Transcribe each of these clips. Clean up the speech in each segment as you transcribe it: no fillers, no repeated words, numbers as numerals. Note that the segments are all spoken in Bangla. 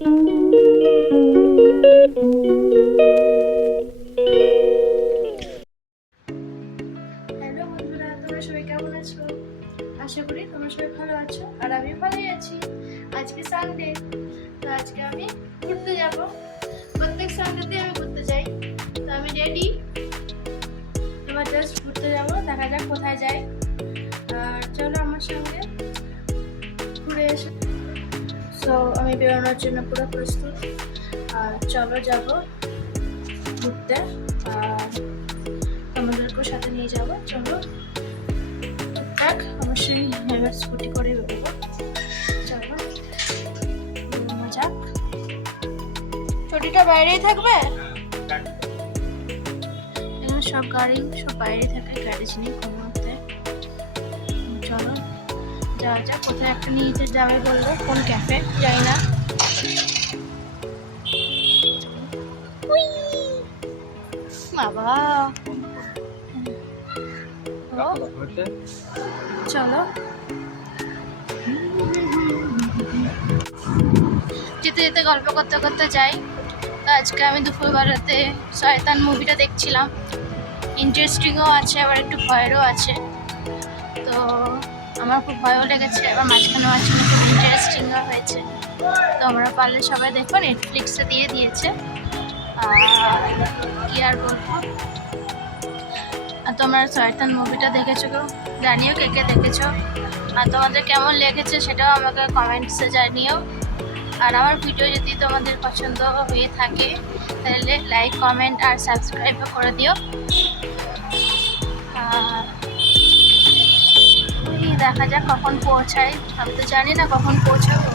হ্যালো বন্ধুরা, তোমরা সবাই কেমন আছো? আশা করি তোমরা সবাই ভালো আছো, আর আমি ভালোই আছি। আজকে সানডে, তো আজকে আমি ঘুরতে যাব। প্রত্যেক সানডেতে আমি ঘুরতে যাই, তো আমি রেডি। এবার জাস্ট ঘুরতে যাব, দেখা যাক কোথায় যাই। আর চলো আমার সঙ্গে ঘুরে এসে। সো আমি বেরোনোর জন্য পুরো প্রস্তুত। আর চলো যাব ঘুরতে, আর আমাদেরকেও সাথে নিয়ে যাবো। চলো দেখ, অবশ্যই এবার স্কুটি করে বেরোবো। চলো যাক। ছুটিটা বাইরেই থাকবে, এখানে সব গাড়ি সব বাইরেই থাকে, গ্যারেজ নেই কোনো মতে। চলো যাওয়া যাক। কোথায় একটা নিয়ে যাবে বললো, কোন ক্যাফে জানি না। বাবা চলো যেতে যেতে গল্প করতে করতে যাই। তো আজকে আমি দুপুরবেলাতে শয়তান মুভিটা দেখছিলাম। ইন্টারেস্টিংও আছে, আবার একটু ভয়েরও আছে। তো আমার খুব ভয়ও লেগেছে, আবার মাঝখানে মাঝখানে খুব ইন্টারেস্টিংও হয়েছে। তো আমরা পারলে সবাই দেখো, নেটফ্লিক্সে দিয়ে দিয়েছে। আর কি আর বলবো। আর তোমরা শয়তান মুভিটা দেখেছো কেউ? জানিও কে কে দেখেছো, আর তোমাদের কেমন লেগেছে সেটাও আমাকে কমেন্টসে জানিও। আর আমার ভিডিও যদি তোমাদের পছন্দ হয়ে থাকে তাহলে লাইক, কমেন্ট আর সাবস্ক্রাইবও করে দিও। আর দেখা যাক কখন পৌঁছাই, আমি তো জানি না কখন পৌঁছাবো।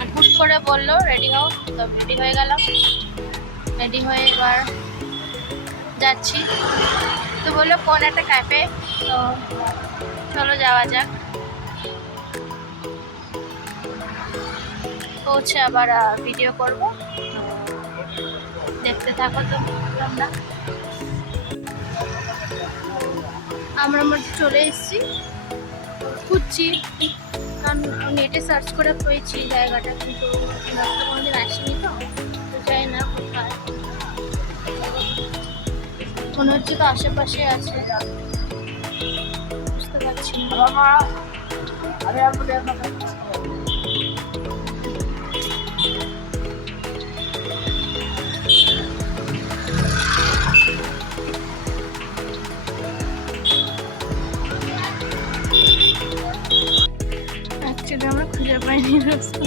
আর হুট করে বললো রেডি হও, তো রেডি হয়ে গেলাম। রেডি হয়ে এবার যাচ্ছি। তো বললো কোন একটা ক্যাফে, তো চলো যাওয়া যাক। পৌঁছে আবার ভিডিও করব, দেখতে থাকো তো তোমরা। আমরা চলে এসেছি, খুঁজছি, কারণ নেটে সার্চ করে পেয়েছি জায়গাটা, কিন্তু কোনোদিন আসিনি। তো যাই না কোথায়, মনে হচ্ছে তো আশেপাশে আছে, বুঝতে পারছি না। অ্যাকচুয়ালি আমরা খুঁজে পাইনি রাস্তা,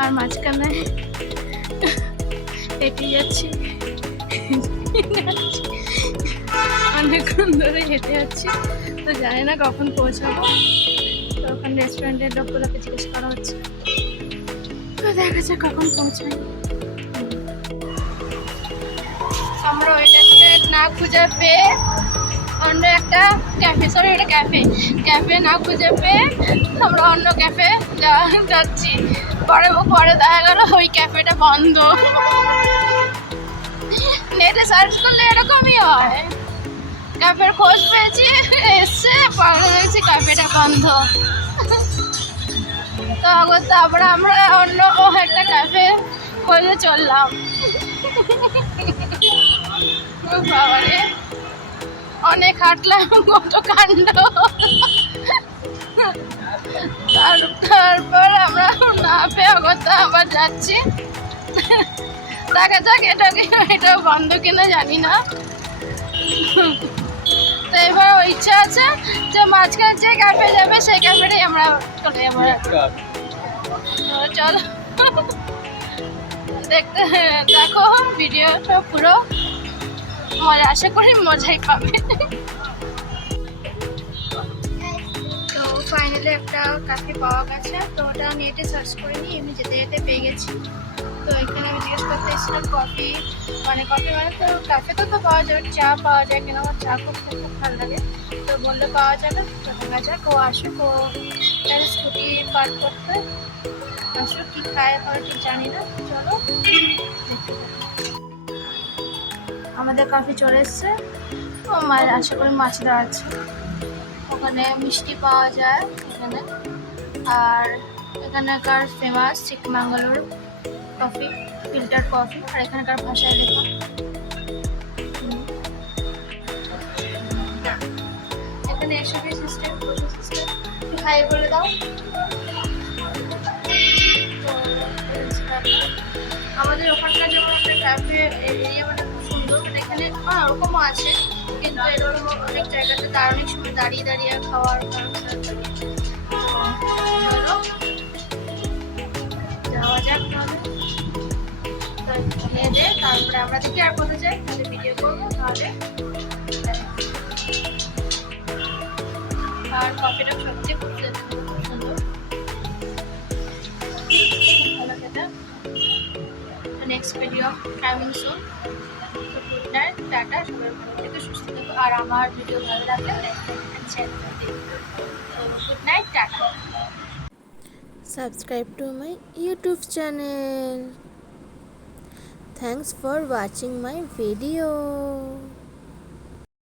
আর মাঝখানে হেঁটে যাচ্ছি, অনেকক্ষণ ধরে হেঁটে যাচ্ছি। তো জানি না কখন পৌঁছাবো। তো ওখানে রেস্টুরেন্টের লোকগুলোকে জিজ্ঞেস করা হচ্ছে, তো দেখা যাক কখন পৌঁছাই। আমরা ওই রেস্টুরেন্ট না খুঁজে পেয়ে অন্য একটা ক্যাফে, সরি ওটা ক্যাফে না খুঁজে পেয়ে আমরা অন্য ক্যাফে যাচ্ছি। পরে দেখা গেল ওই ক্যাফেটা বন্ধ। নেটে সার্চ করলে এরকমই হয়, ক্যাফের খোঁজ পেয়েছি, এসছে, পরে দেখছি ক্যাফেটা বন্ধ। তো তারপরে আমরা অন্য একটা ক্যাফে খোঁজে চললাম। বাবারে, অনেক হাঁটলাম, কত কাণ্ড। তারপর আমরা না পেয়ে অগত্যা আবার যাচ্ছি। দেখা যাক এটা বন্ধ কিনা জানি না। তো এবার ইচ্ছা আছে যে মাঝখানে যে ক্যাফে যাবে সেই ক্যাফেটাই আমরা চলে যাবো। চলো দেখো ভিডিওটা পুরো, মজা, আশা করি মজাই পাবে। তো ফাইনালি একটা ক্যাফে পাওয়া গেছে, তো ওটা নেটে সার্চ করিনি, এমনি যেতে যেতে পেয়ে গেছি। তো এখানে আমি জিজ্ঞেস করতে এসেছিলাম কফি মানে তো ক্যাফেতে তো পাওয়া যাবে, চা পাওয়া যায়, কিন্তু আমার চা খুব ভালো লাগে। তো বললে পাওয়া যাবে, তো দেখা যাক। ও আসুক, ও স্কুটি পার্ক করতে আসুক, কি খায় আমার ঠিক জানি না। চলো আমাদের কফি চলে এসছে। ও আশা করি মাছ দেওয়া আছে। ওখানে মিষ্টি পাওয়া যায় এখানে, আর এখানকার ফেমাস চিকমাঙ্গালুর কফি, ফিল্টার কফি, আর এখানকার ভাষায় লেখা না। এখানে এসবে সিস্টেম, বসে সিস্টেম, একটু হাই বলে দাও। আমাদের ওখানকার যেমন একটা ক্যাফে এরিয়া মানে খুব সুন্দর, মানে এখানে ওরকমও আছে, কিন্তু এরকম অনেক জায়গাতে তার অনেক সময় দাঁড়িয়ে দাঁড়িয়ে খাওয়ার চলো যাওয়া যাক তাহলে। খেয়ে দে, তারপরে আমরা দেখি আর কোথায় যাই, তাহলে ভিডিও করবো তাহলে। আর কফিটা সত্যি খুব সুন্দর, ভালো খেতে। Next video coming soon. Good night, tata, সবাই ভালো থেকো, সুস্থ থেকো, আর আমার ভিডিও ভালো লাগলে লাইক এন্ড শেয়ার করে দিও। তো good night, tata. Subscribe to my YouTube channel. Thanks for watching my video.